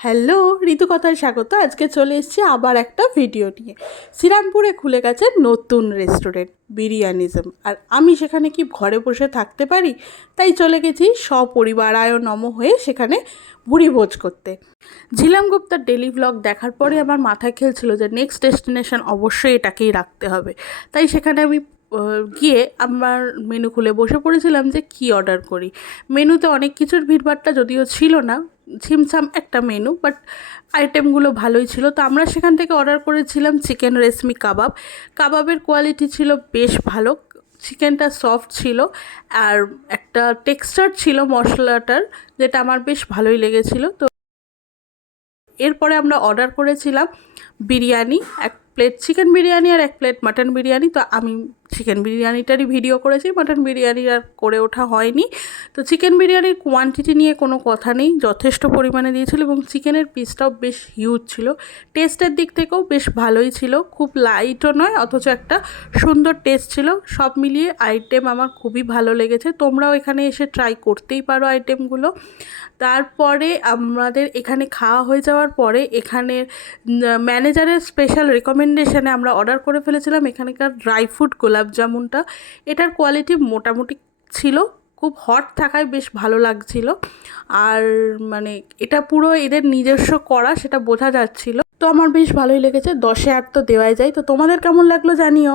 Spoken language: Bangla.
হ্যালো, ঋতুকথায় স্বাগত। আজকে চলে এসেছি আবার একটা ভিডিও নিয়ে। শ্রীরামপুরে খুলে গেছে নতুন রেস্টুরেন্ট বিরিয়ানিজম, আর আমি সেখানে কি ঘরে বসে থাকতে পারি? তাই চলে গেছি সপরিবারায় নম হয়ে সেখানে ভুরিভোজ করতে। ঝিলাম গুপ্তার ডেলি ভ্লগ দেখার পরে আমার মাথায় খেলছিল যে নেক্সট ডেস্টিনেশন অবশ্যই এটাকেই রাখতে হবে। তাই সেখানে আমি গিয়ে আমার মেনু খুলে বসে পড়েছিলাম যে কি অর্ডার করি। মেনুতে অনেক কিছুর ভিড়ভাট্টা যদিও ছিল না, ছিমছাম একটা মেনু, বাট আইটেমগুলো ভালোই ছিল। তো আমরা সেখান থেকে অর্ডার করেছিলাম চিকেন রেশমি কাবাব। কাবাবের কোয়ালিটি ছিল বেশ ভালো, চিকেনটা সফট ছিল, আর একটা টেক্সচার ছিল মশলাটার, যেটা আমার বেশ ভালোই লেগেছিল। তো এরপরে আমরা অর্ডার করেছিলাম বিরিয়ানি, এক প্লেট চিকেন বিরিয়ানি আর এক প্লেট মাটন বিরিয়ানি। তো আমি চিকেন বিরিয়ানিটারই ভিডিও করেছি, মাটন বিরিয়ানি আর করে ওঠা হয়নি। তো চিকেন বিরিয়ানির কোয়ান্টিটি নিয়ে কোনো কথা নেই, যথেষ্ট পরিমাণে দিয়েছিল এবং চিকেনের পিসটাও বেশ হিউজ ছিল। টেস্টের দিক থেকেও বেশ ভালোই ছিল, খুব লাইটও নয়, অথচ একটা সুন্দর টেস্ট ছিল। সব মিলিয়ে আইটেম আমার খুবই ভালো লেগেছে। তোমরাও এখানে এসে ট্রাই করতেই পারো আইটেমগুলো। তারপরে আমাদের এখানে খাওয়া হয়ে যাওয়ার পরে এখানের ম্যানেজারের স্পেশাল রেকমেন্ডেশনে আমরা অর্ডার করে ফেলেছিলাম এখানকার ড্রাই ফ্রুট গোলাপ জামুনটা। এটার কোয়ালিটি মোটামুটি ছিল, খুব হট থাকায় বেশ ভালো লাগছিল। আর মানে এটা পুরো এদের নিজস্ব করা, সেটা বোঝা যাচ্ছিল। তো আমার বেশ ভালোই লেগেছে। 10-এ 8 তো দেওয়াই যায়। তো তোমাদের কেমন লাগলো জানিও।